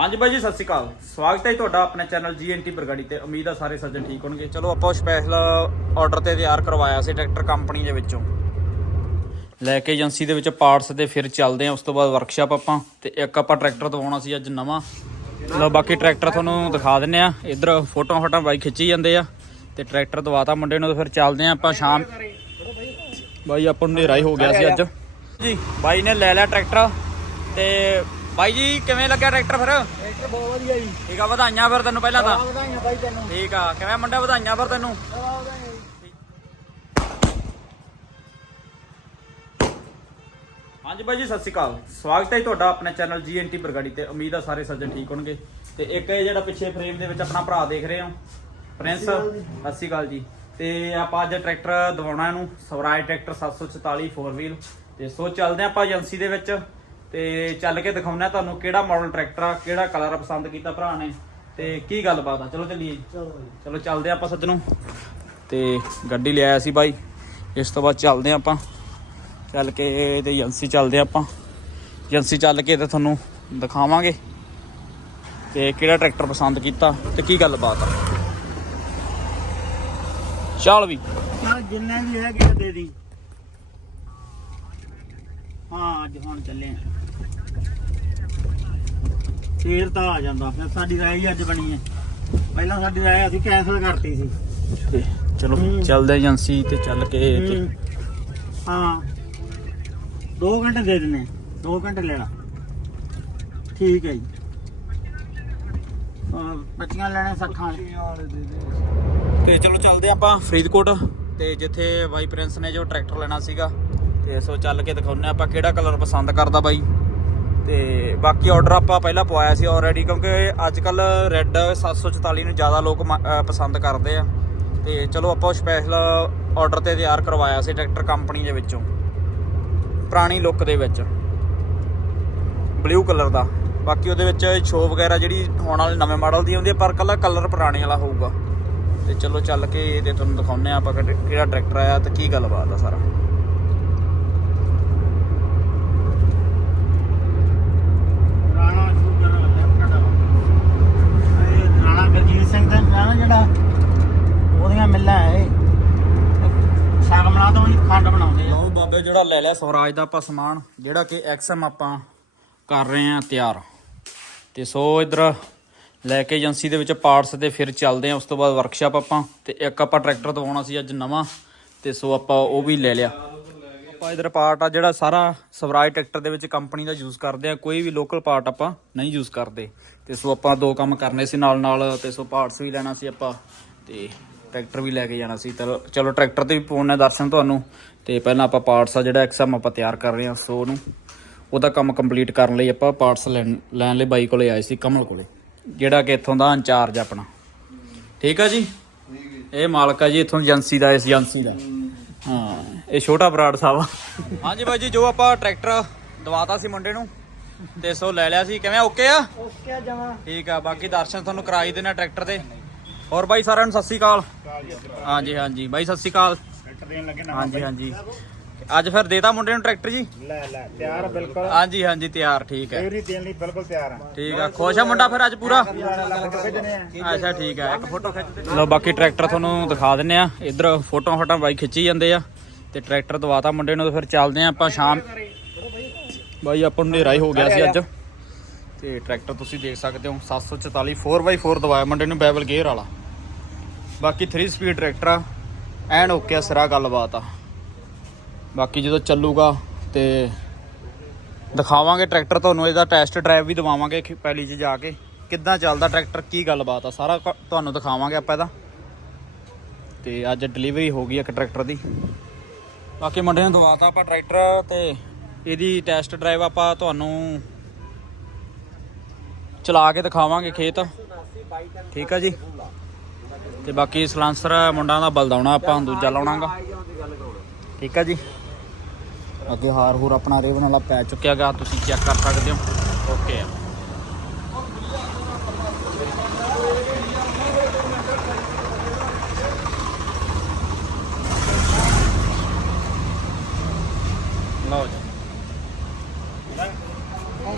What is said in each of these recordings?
ਹਾਂਜੀ ਬਾਈ ਜੀ, ਸਤਿ ਸ਼੍ਰੀ ਅਕਾਲ। ਸਵਾਗਤ ਹੈ ਜੀ ਤੁਹਾਡਾ ਆਪਣੇ ਚੈਨਲ ਜੀਐਨਟੀ ਬਰਗਾੜੀ ਤੇ। ਉਮੀਦ ਆ ਸਾਰੇ ਸੱਜਣ ਠੀਕ ਹੋਣਗੇ। ਚਲੋ, ਆਪਾਂ ਸਪੈਸ਼ਲ ਆਰਡਰ ਤੇ ਤਿਆਰ ਕਰਵਾਇਆ ਸੀ ਟਰੈਕਟਰ ਕੰਪਨੀ ਦੇ ਵਿੱਚੋਂ। ਲੈ ਕੇ ਏਜੰਸੀ ਦੇ ਵਿੱਚ ਪਾਰਟਸ ਤੇ ਫਿਰ ਚੱਲਦੇ ਆ ਉਸ ਤੋਂ ਬਾਅਦ ਵਰਕਸ਼ਾਪ ਆਪਾਂ। ਤੇ ਇੱਕ ਆਪਾਂ ਟਰੈਕਟਰ ਦਵਾਉਣਾ ਸੀ ਅੱਜ ਨਵਾਂ। ਲੋ ਬਾਕੀ ਟਰੈਕਟਰ ਤੁਹਾਨੂੰ ਦਿਖਾ ਦਿੰਨੇ ਆ। ਇਧਰ ਫੋਟੋਆਂ ਫੋਟੋਆਂ ਬਾਈ ਖਿੱਚੀ ਜਾਂਦੇ ਆ। ਤੇ ਟਰੈਕਟਰ ਦਵਾਤਾ ਮੁੰਡੇ ਨੂੰ, ਤੇ ਫਿਰ ਚੱਲਦੇ ਆ ਆਪਾਂ ਸ਼ਾਮ। ਬਾਈ, ਆਪਾਂ ਨੂੰ ਹਨੇਰਾ ਹੀ ਹੋ ਗਿਆ ਸੀ ਅੱਜ। ਜੀ, ਬਾਈ ਨੇ ਲੈ ਲਿਆ ਟਰੈਕਟਰ। ਤੇ ਬਾਈ ਜੀ ਕਿਵੇਂ ਲੱਗਿਆ ਟਰੈਕਟਰ ਫਿਰ? ਟਰੈਕਟਰ ਬਹੁਤ ਵਧੀਆ ਜੀ। ਠੀਕ ਆ ਵਧਾਈਆਂ ਫਿਰ ਤੈਨੂੰ ਪਹਿਲਾਂ ਤਾਂ। ਵਧਾਈਆਂ ਬਾਈ ਤੈਨੂੰ। ਠੀਕ ਆ ਕਿਵੇਂ ਮੁੰਡਾ ਵਧਾਈਆਂ ਫਿਰ ਤੈਨੂੰ? ਹਾਂਜੀ ਬਾਈ ਜੀ ਸਤਿ ਸ਼੍ਰੀ ਅਕਾਲ। ਸਵਾਗਤ ਹੈ ਤੁਹਾਡਾ ਆਪਣੇ ਚੈਨਲ ਜੀਐਨਟੀ ਬਰਗਾੜੀ ਤੇ। ਉਮੀਦ ਆ ਸਾਰੇ ਸੱਜਣ ਠੀਕ ਹੋਣਗੇ। ਤੇ ਇੱਕ ਇਹ ਜਿਹੜਾ ਪਿੱਛੇ ਫਰੇਮ ਦੇ ਵਿੱਚ ਆਪਣਾ ਭਰਾ ਦੇਖ ਰਹੇ ਹੋ ਪ੍ਰਿੰਸ ਸਤਿ ਸ਼੍ਰੀ ਅਕਾਲ ਜੀ। ਤੇ ਆਪਾਂ ਅੱਜ ਟਰੈਕਟਰ ਦਵਾਉਣਾ ਇਹਨੂੰ ਸਵਰਾਜ ਟਰੈਕਟਰ 744 4 ਵੀਲ ਤੇ ਸੋ ਚੱਲਦੇ ਆਪਾਂ ਏਜੰਸੀ ਦੇ ਵਿੱਚ। ਤੇ ਚੱਲ ਕੇ ਦਿਖਾਉਣਾ ਤੁਹਾਨੂੰ ਕਿਹੜਾ ਮਾਡਲ ਟਰੈਕਟਰ ਆ ਕਿਹੜਾ ਕਲਰ ਪਸੰਦ ਕੀਤਾ ਭਰਾ ਨੇ ਤੇ ਕੀ ਗੱਲਬਾਤ ਆ? ਚਲੋ ਚੱਲੀਏ। ਚਲੋ ਚੱਲਦੇ ਆਪਾਂ ਸੱਜਣੋਂ। ਤੇ ਗੱਡੀ ਲਿਆਇਆ ਸੀ ਬਾਈ। ਇਸ ਤੋਂ ਬਾਅਦ ਚੱਲਦੇ ਆਪਾਂ। ਚੱਲ ਕੇ ਤੇ ਏਜੰਸੀ ਚੱਲਦੇ ਆਪਾਂ। ਏਜੰਸੀ ਚੱਲ ਕੇ ਤੇ ਤੁਹਾਨੂੰ ਦਿਖਾਵਾਂਗੇ ਤੇ ਕਿਹੜਾ ਟਰੈਕਟਰ ਪਸੰਦ ਕੀਤਾ ਤੇ ਕੀ ਗੱਲਬਾਤ ਆ। ਚੱਲ ਵੀ। ਜਿੰਨੇ ਵੀ ਹੈਗੇ ਦੇ ਦੀ। ਹਾਂ ਅੱਜ ਹੁਣ ਚੱਲੇ ਆ। ਫੇਰ ਤਾਂ ਆ ਜਾਂਦਾ ਫਿਰ ਸਾਡੀ ਰਾਏ ਹੀ ਅੱਜ ਬਣੀ ਹੈ। ਪਹਿਲਾਂ ਸਾਡੀ ਰਾਏ ਅਸੀਂ ਕੈਨਸਲ ਕਰਤੀ ਸੀ। ਤੇ ਚਲੋ ਹੂੰ। ਚੱਲਦੇ ਏਜੰਸੀ ਤੇ ਚੱਲ ਕੇ ਤੇ। ਹੂੰ। ਹਾਂ। 2 ਘੰਟੇ ਦੇ ਦਿੰਨੇ 2 ਘੰਟੇ ਲੈਣਾ। ਠੀਕ ਹੈ ਜੀ। ਅਹ ਬੱਚੀਆਂ ਲੈਣੇ ਸੱਠਾਂ ਤੇ ਚਲੋ ਚੱਲਦੇ ਆਪਾਂ ਫਰੀਦਕੋਟ ਤੇ ਜਿੱਥੇ ਬਾਈ ਪ੍ਰਿੰਸ ਨੇ ਜੋ ਟਰੈਕਟਰ ਲੈਣਾ ਸੀਗਾ। ਤੇ ਸੋ ਚੱਲ ਕੇ ਦਿਖਾਉਨੇ ਆਪਾਂ ਕਿਹੜਾ ਕਲਰ ਪਸੰਦ ਕਰਦਾ ਬਾਈ। ਤੇ ਬਾਕੀ ਆਰਡਰ ਆਪਾਂ ਪਹਿਲਾਂ ਪਵਾਇਆ ਸੀ ਆਲਰੇਡੀ ਕਿਉਂਕਿ ਅੱਜ ਕੱਲ ਰੈੱਡ 744 ਨੂੰ ਜ਼ਿਆਦਾ ਲੋਕ ਮ- ਪਸੰਦ ਕਰਦੇ ਆ। ਤੇ ਚਲੋ ਆਪਾਂ ਸਪੈਸ਼ਲ ਆਰਡਰ ਤੇ ਤਿਆਰ ਕਰਵਾਇਆ ਸੀ ਟਰੈਕਟਰ ਕੰਪਨੀ ਦੇ ਵਿੱਚੋਂ। ਪੁਰਾਣੀ ਲੁੱਕ ਦੇ ਵਿੱਚ। ਬਲੂ ਕਲਰ ਦਾ। ਬਾਕੀ ਉਹਦੇ ਵਿੱਚ ਸ਼ੋ ਵਗੈਰਾ ਜਿਹੜੀ ਹੋਣ ਵਾਲੇ ਨਵੇਂ ਮਾਡਲ ਦੀ ਆਉਂਦੀ ਹੈ ਪਰ ਕੱਲਾ ਕਲਰ ਪੁਰਾਣੇ ਵਾਲਾ ਹੋਊਗਾ। ਤੇ ਚਲੋ ਚੱਲ ਕੇ ਤੇ ਤੁਹਾਨੂੰ ਦਿਖਾਉਂਦੇ ਆ ਆਪਾਂ ਕਿ ਕਿਹੜਾ ਟਰੈਕਟਰ ਆਇਆ ਤੇ ਕੀ ਗੱਲਬਾਤ ਆ ਸਾਰਾ। ਜਿਹੜਾ ਉਹਦੀਆਂ ਮਿੱਲਾਂ ਹੈ ਇਹ। ਤੋਂ ਹੀ ਖੰਡ ਬਣਾਉਂਦੇ ਆ। ਲਓ ਬਾਬੇ, ਜਿਹੜਾ ਲੈ ਲਿਆ ਸਵਰਾਜ ਦਾ ਆਪਾਂ ਸਮਾਨ, ਜਿਹੜਾ ਕਿ ਐਕਸਐਮ ਆਪਾਂ ਕਰ ਰਹੇ ਆ ਤਿਆਰ। ਤੇ ਸੋ ਇਧਰ ਲੈ ਕੇ ਏਜੰਸੀ ਦੇ ਵਿੱਚ ਪਾਰਟਸ ਤੇ ਫਿਰ ਚੱਲਦੇ ਆ। ਉਸ ਤੋਂ ਬਾਅਦ ਵਰਕਸ਼ਾਪ ਆਪਾਂ ਤੇ ਇੱਕ ਆਪਾਂ ਟਰੈਕਟਰ ਦਵਾਉਣਾ ਸੀ ਅੱਜ ਨਵਾਂ। ਤੇ ਸੋ ਆਪਾਂ ਉਹ ਵੀ ਲੈ ਲਿਆ। ਆਪਾਂ ਇਧਰ ਪਾਰਟ ਆ ਜਿਹੜਾ ਸਾਰਾ ਸਵਰਾਜ ਟਰੈਕਟਰ ਦੇ ਵਿੱਚ ਕੰਪਨੀ ਦਾ ਯੂਜ਼ ਕਰਦੇ ਆ ਕੋਈ ਵੀ ਲੋਕਲ ਪਾਰਟ ਆਪਾਂ ਨਹੀਂ ਯੂਜ਼ ਕਰਦੇ। ਤੇ ਸੋ ਆਪਾਂ ਦੋ ਕੰਮ ਕਰਨੇ ਸੀ ਨਾਲ ਨਾਲ ਤੇ ਸੋ ਪਾਰਟਸ ਵੀ ਲੈਣਾ ਸੀ ਆਪਾਂ ਤੇ ਟਰੈਕਟਰ ਵੀ ਲੈ ਕੇ ਜਾਣਾ ਸੀ। ਤਾਂ ਚਲੋ ਟਰੈਕਟਰ ਤੇ ਵੀ ਪਾਉਣੇ ਦਰਸ਼ਨ ਤੁਹਾਨੂੰ ਤੇ ਪਹਿਲਾਂ ਆਪਾਂ ਪਾਰਟਸ ਆ ਜਿਹੜਾ ਐਕਸਐਮ ਆਪਾਂ ਤਿਆਰ ਕਰ ਰਹੇ ਹਾਂ ਸੋ ਉਹਨੂੰ ਉਹਦਾ ਕੰਮ ਕੰਪਲੀਟ ਕਰਨ ਲਈ ਆਪਾਂ ਪਾਰਟਸ ਲੈਣ ਲੈਣ ਲਈ ਬਾਈ ਕੋਲੇ ਆਏ ਸੀ ਕਮਲ ਕੋਲੇ ਜਿਹੜਾ ਕਿ ਇੱਥੋਂ ਦਾ ਇੰਚਾਰਜ ਆਪਣਾ। ਠੀਕ ਆ ਜੀ? ਇਹ ਮਾਲਕ ਆ ਜੀ ਇੱਥੋਂ ਏਜੰਸੀ ਦਾ ਇਸ ਏਜੰਸੀ ਦਾ। ਹਾਂ। ਇਹ ਛੋਟਾ ਬਰਾੜ ਸਾਹਿਬ ਹਾਂਜੀ ਬਾਈ ਜੀ ਜੋ ਆਪਾਂ ਟਰੈਕਟਰ ਦਵਾਤਾ ਸੀ ਮੁੰਡੇ ਨੂੰ ਤੇ ਸੋ ਲੈ ਲਿਆ ਸੀ। ਕਿਵੇਂ ਓਕੇ ਆ? ਓਕੇ ਜਮਾ। ਠੀਕ ਆ ਬਾਕੀ ਦਰਸ਼ਨ ਤੁਹਾਨੂੰ ਕਰਾਈ ਦੇਣਾ ਟਰੈਕਟਰ ਦੇ। ਹੋਰ ਬਾਈ ਸਾਰਿਆਂ ਨੂੰ ਸਤਿ ਸ੍ਰੀ ਅਕਾਲ। ਹਾਂਜੀ ਹਾਂਜੀ। ਬਾਈ ਸਤਿ ਸ੍ਰੀ ਅਕਾਲ। ਟਰੈਕਟਰ ਦੇਣ ਲੱਗੇ ਨਾ ਹਾਂਜੀ ਹਾਂਜੀ। ਅੱਜ ਫਿਰ ਦੇਤਾ ਮੁੰਡੇ ਨੂੰ ਟਰੈਕਟਰ ਜੀ? ਲੈ ਲੈ ਤਿਆਰ ਬਿਲਕੁਲ। ਹਾਂਜੀ ਹਾਂਜੀ ਤਿਆਰ ਠੀਕ ਹੈ। ਫੇਵਰੀ ਦੇਣ ਲਈ ਬਿਲਕੁਲ ਤਿਆਰ ਆ। ਠੀਕ ਆ ਖੁਸ਼ ਆ ਮੁੰਡਾ ਫਿਰ ਅੱਜ ਪੂਰਾ? ਫੋਟੋ ਅੱਛਾ ਠੀਕ ਆ ਇੱਕ ਫੋਟੋ ਖਿੱਚ ਲਓ ਬਾਕੀ ਟਰੈਕਟਰ ਤੁਹਾਨੂੰ ਦਿਖਾ ਦਿੰਨੇ ਆ। ਇਧਰ ਫੋਟੋਆਂ ਫੋਟੋਆਂ ਬਾਈ ਖਿੱਚੀ ਜਾਂਦੇ ਆ ਤੇ ਟਰੈਕਟਰ ਦਵਾਤਾ ਮੁੰਡੇ ਨੂੰ ਫਿਰ ਚੱਲਦੇ ਆ ਆਪਾਂ ਸ਼ਾਮ। ਬਾਈ ਆਪਾਂ ਨੂੰ ਹਨੇਰਾ ਹੀ ਹੋ ਗਿਆ ਸੀ ਅੱਜ। ਤੇ ਟਰੈਕਟਰ ਤੁਸੀਂ ਦੇਖ ਸਕਦੇ ਹੋ 744 4x4 ਦਵਾਇਆ ਮੁੰਡੇ ਨੂੰ ਬੈਬਲ ਗੇਅਰ ਵਾਲਾ। ਬਾਕੀ 3 ਸਪੀਡ ਟਰੈਕਟਰ ਆ। ਐਨ ਓਕੇ ਆ ਸਿਰਾ ਗੱਲਬਾਤ ਆ। ਬਾਕੀ ਜਦੋਂ ਚੱਲੂਗਾ ਤੇ ਦਿਖਾਵਾਂਗੇ ਟਰੈਕਟਰ ਤੁਹਾਨੂੰ, ਇਹਦਾ ਟੈਸਟ ਡਰਾਈਵ ਵੀ ਦਵਾਵਾਂਗੇ ਖੇ- ਪਹਿਲੀ 'ਚ ਜਾ ਕੇ। ਕਿੱਦਾਂ ਚੱਲਦਾ ਟਰੈਕਟਰ, ਕੀ ਗੱਲਬਾਤ ਆ? ਸਾਰਾ ਤੁਹਾਨੂੰ ਦਿਖਾਵਾਂਗੇ ਆਪਾਂ ਇਹਦਾ। ਤੇ ਅੱਜ ਡਿਲੀਵਰੀ ਹੋ ਗਈ ਇੱਕ ਟਰੈਕਟਰ ਦੀ। ਬਾਕੀ ਮੁੰਡੇ ਨੂੰ ਦਵਾਤਾ ਆਪਾਂ ਟਰੈਕਟਰ ਤੇ ਇਹਦੀ ਟੈਸਟ ਡਰਾਈਵ ਆਪਾਂ ਤੁਹਾਨੂੰ ਚਲਾ ਕੇ ਦਿਖਾਵਾਂਗੇ ਖੇਤ। ਠੀਕ ਆ ਜੀ? ਤੇ ਬਾਕੀ ਸਲਾਂਸਰ ਮੁੰਡਾ ਦਾ ਬਲਦਾਉਣਾ ਆਪਾਂ, ਦੂਜਾ ਲਾਉਣਾਗਾ। ਠੀਕ ਆ ਜੀ। ਅੱਗੇ ਹਾਰ ਹੂਰ ਆਪਣਾ ਰੇਵਨ ਵਾਲਾ ਪੈ ਚੁੱਕਿਆ ਗਾ, ਤੁਸੀਂ ਚੈੱਕ ਕਰ ਸਕਦੇ ਹੋ। ਓਕੇ ਆ। ਲਓ ਜੀ।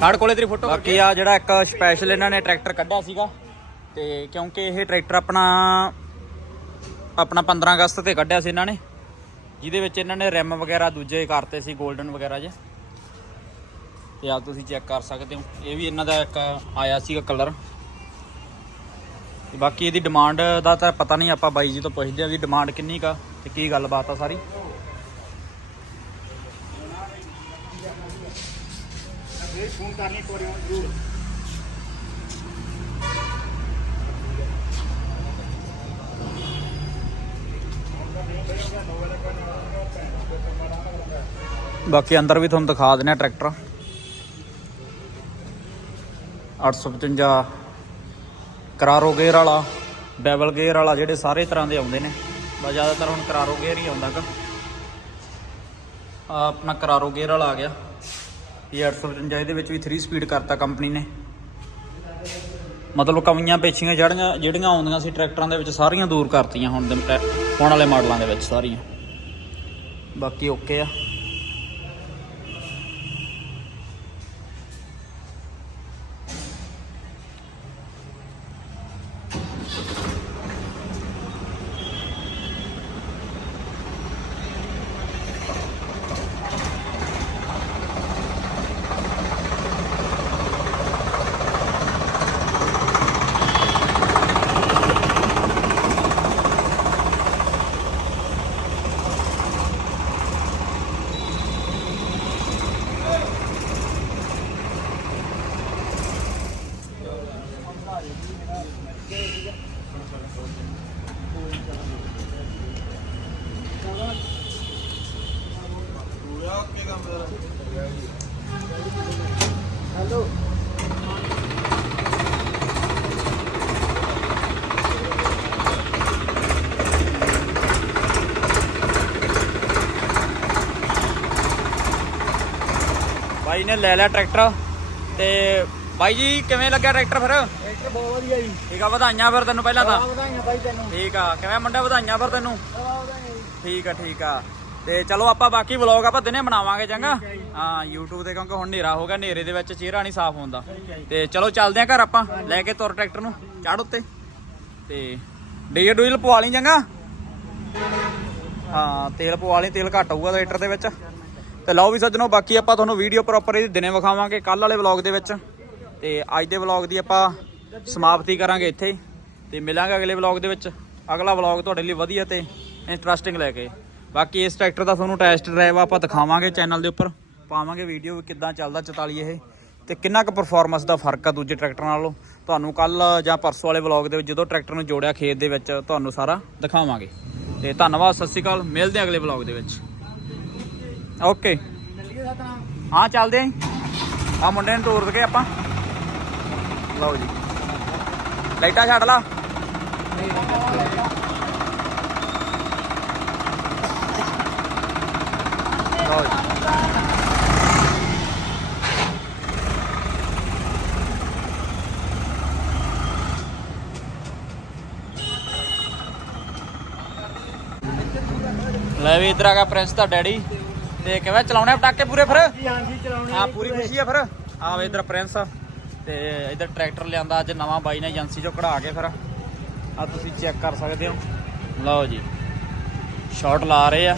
ਖੜ ਕੋਲੇ ਤੇਰੀ ਫੋਟੋ ਬਾਕੀ ਆ ਜਿਹੜਾ ਇੱਕ ਸਪੈਸ਼ਲ ਇਹਨਾਂ ਨੇ ਟਰੈਕਟਰ ਕੱਢਿਆ ਸੀਗਾ, ਤੇ ਕਿਉਂਕਿ ਇਹ ਟਰੈਕਟਰ ਆਪਣਾ ਆਪਣਾ 15 ਅਗਸਤ ਤੇ ਕੱਢਿਆ ਸੀ ਇਹਨਾਂ ਨੇ। ਜਿਹਦੇ ਵਿੱਚ ਇਹਨਾਂ ਨੇ ਰਿਮ ਵਗੈਰਾ ਦੂਜੇ ਕਰਤੇ ਸੀ 골ਡਨ ਵਗੈਰਾ ਜੇ। ਤੇ ਆਪ ਤੁਸੀਂ ਚੈੱਕ ਕਰ ਸਕਦੇ ਹੋ। ਇਹ ਵੀ ਇਹਨਾਂ ਦਾ ਇੱਕ ਆਇਆ ਸੀਗਾ ਕਲਰ ਤੇ ਬਾਕੀ ਇਹਦੀ ਡਿਮਾਂਡ ਦਾ ਤਾਂ ਪਤਾ ਨਹੀਂ ਆਪਾਂ ਬਾਈ ਜੀ ਤੋਂ ਪੁੱਛਦੇ ਆ ਵੀ ਡਿਮਾਂਡ ਕਿੰਨੀ ਕਾ ਤੇ ਕੀ ਗੱਲਬਾਤ ਆ ਸਾਰੀ। ਫੋਨ ਕਰਨੀ ਕੋਰੀ ਜ਼ਰੂਰ। ਬਾਕੀ ਅੰਦਰ ਵੀ ਤੁਹਾਨੂੰ ਦਿਖਾ ਦਿੰਦੇ ਆ ਟਰੈਕਟਰ। 855 ਕਰਾਰੋ ਗੇਅਰ ਵਾਲਾ ਡਬਲ ਗੇਅਰ ਵਾਲਾ, ਜਿਹੜੇ ਸਾਰੇ ਤਰ੍ਹਾਂ ਦੇ ਆਉਂਦੇ ਨੇ। ਬਸ ਜ਼ਿਆਦਾਤਰ ਹੁਣ ਕਰਾਰੋ ਗੇਅਰ ਹੀ ਆਉਂਦਾ ਗਾ ਆ ਆਪਣਾ ਕਰਾਰੋ ਗੇਅਰ ਵਾਲਾ ਆ ਗਿਆ। ਇਹ 855 ਇਹਦੇ ਵਿੱਚ ਵੀ 3 ਸਪੀਡ ਕਰਤਾ ਕੰਪਨੀ ਨੇ। ਮਤਲਬ ਕਮੀਆਂ ਪੇਛੀਆਂ ਜਿਹੜੀਆਂ ਜਿਹੜੀਆਂ ਆਉਂਦੀਆਂ ਸੀ ਟਰੈਕਟਰਾਂ ਦੇ ਵਿੱਚ ਸਾਰੀਆਂ ਦੂਰ ਕਰਤੀਆਂ ਹੁਣ ਦੇ ਟੈ- ਹੁਣ ਵਾਲੇ ਮਾਡਲਾਂ ਦੇ ਵਿੱਚ ਸਾਰੀਆਂ। ਬਾਕੀ ਓਕੇ ਆ। ਬਾਈ ਨੇ ਲੈ ਲਿਆ ਟਰੈਕਟਰ। ਤੇ ਬਾਈ ਜੀ ਕਿਵੇਂ ਲੱਗਿਆ ਟਰੈਕਟਰ ਫਿਰ? ਟਰੈਕਟਰ ਬਹੁਤ ਵਧੀਆ ਜੀ। ਠੀਕ ਆ ਵਧਾਈਆਂ ਫਿਰ ਤੈਨੂੰ ਪਹਿਲਾਂ ਤਾਂ। ਵਧਾਈਆਂ ਬਾਈ ਤੈਨੂੰ। ਠੀਕ ਆ ਕਿਵੇਂ ਮੁੰਡਾ ਵਧਾਈਆਂ ਫਿਰ ਤੈਨੂੰ? ਠੀਕ ਆ ਠੀਕ ਆ। ਤੇ ਚਲੋ ਆਪਾਂ ਬਾਕੀ ਵਲੌਗ ਆਪਾਂ ਦਿਨੇ ਬਣਾਵਾਂਗੇ ਚੰਗਾ? ਹਾਂ YouTube ਤੇ ਕਿਉਂਕਿ ਹੁਣ ਹਨੇਰਾ ਹੋ ਗਿਆ ਹਨੇਰੇ ਦੇ ਵਿੱਚ ਚਿਹਰਾ ਨਹੀਂ ਸਾਫ਼ ਹੁੰਦਾ। ਤੇ ਚਲੋ ਚੱਲਦੇ ਆਂ ਘਰ ਆਪਾਂ ਲੈ ਕੇ ਤੁਰ ਟਰੈਕਟਰ ਨੂੰ ਚੜ ਉੱਤੇ। ਤੇ ਡੀਜ਼ਲ ਡੂਜ਼ਲ ਪਵਾ ਲਈ ਚੰਗਾ? ਹਾਂ ਤੇਲ ਪਵਾ ਲਈ ਤੇਲ ਘੱਟ ਆਊਗਾ ਰੇਟਰ ਦੇ ਵਿੱਚ। ਤੇ ਲਓ ਵੀ ਸੱਜਣੋ, ਬਾਕੀ ਆਪਾਂ ਤੁਹਾਨੂੰ ਵੀਡੀਓ ਪ੍ਰੋਪਰ ਇਹਦੀ ਦਿਨੇ ਵਿਖਾਵਾਂਗੇ ਕੱਲ ਵਾਲੇ ਵਲੌਗ ਦੇ ਵਿੱਚ। ਤੇ ਅੱਜ ਦੇ ਵਲੌਗ ਦੀ ਆਪਾਂ ਸਮਾਪਤੀ ਕਰਾਂਗੇ ਇੱਥੇ ਹੀ। ਤੇ ਮਿਲਾਂਗੇ ਅਗਲੇ ਵਲੌਗ ਦੇ ਵਿੱਚ। ਅਗਲਾ ਵਲੌਗ ਤੁਹਾਡੇ ਲਈ ਵਧੀਆ ਤੇ ਇੰਟਰਸਟਿੰਗ ਲੈ ਕੇ। ਬਾਕੀ ਇਸ ਟਰੈਕਟਰ ਦਾ ਤੁਹਾਨੂੰ ਟੈਸਟ ਡਰਾਈਵ ਆਪਾਂ ਦਿਖਾਵਾਂਗੇ ਚੈਨਲ ਦੇ ਉੱਪਰ। ਪਾਵਾਂਗੇ ਵੀਡੀਓ ਵੀ ਕਿੱਦਾਂ ਚੱਲਦਾ 44 ਇਹ। ਤੇ ਕਿੰਨਾ ਕੁ ਪਰਫਾਰਮੈਂਸ ਦਾ ਫ਼ਰਕ ਆ ਦੂਜੇ ਟਰੈਕਟਰ ਨਾਲੋਂ? ਤੁਹਾਨੂੰ ਕੱਲ ਜਾਂ ਪਰਸੋਂ ਵਾਲੇ ਵਲੌਗ ਦੇ ਵਿੱਚ ਜਦੋਂ ਟਰੈਕਟਰ ਨੂੰ ਜੋੜਿਆ ਖੇਤ ਦੇ ਵਿੱਚ, ਤੁਹਾਨੂੰ ਸਾਰਾ ਦਿਖਾਵਾਂਗੇ। ਤੇ ਧੰਨਵਾਦ, ਸਤਿ ਸ਼੍ਰੀ ਅਕਾਲ। ਮਿਲਦੇ ਹਾਂ ਅਗਲੇ ਵਲੌਗ ਦੇ ਵਿੱਚ। ਓਕੇ। ਚੱਲੀਏ ਸਤਨਾਮ ਹਾਂ, ਚੱਲਦੇ ਆਂ। ਆ ਮੁੰਡੇ ਨੂੰ ਤੋਰ ਦਗੇ ਆਪਾਂ। ਲਓ ਜੀ। ਲਾਈਟਾਂ ਛੱਡ ਲਾ। ਲਓ ਜੀ। ਲੈ ਵੀ ਇਧਰ ਆ ਗਿਆ ਪ੍ਰਿੰਸ ਦਾ ਡੈਡੀ। ਤੇ ਕਿਵੇਂ ਚਲਾਉਣੇ ਆ ਪਟਾਕੇ ਪੂਰੇ ਫਿਰ। ਜੀ ਚਲਾਉਣੇ ਹਾਂ ਪੂਰੀ ਖੁਸ਼ੀ ਆ ਫਿਰ। ਆ ਵੇ ਇਧਰ ਪ੍ਰਿੰਸ ਤੇ ਇਧਰ ਟਰੈਕਟਰ ਲਿਆਂਦਾ ਅੱਜ ਨਵਾਂ ਬਾਈ ਨੇ ਏਜੰਸੀ ਚੋਂ ਕਢਾ ਕੇ ਫਿਰ। ਆ ਤੁਸੀਂ ਚੈੱਕ ਕਰ ਸਕਦੇ ਹੋ। ਲਓ ਜੀ ਸ਼ਾਟ ਲਾ ਰਹੇ ਆ।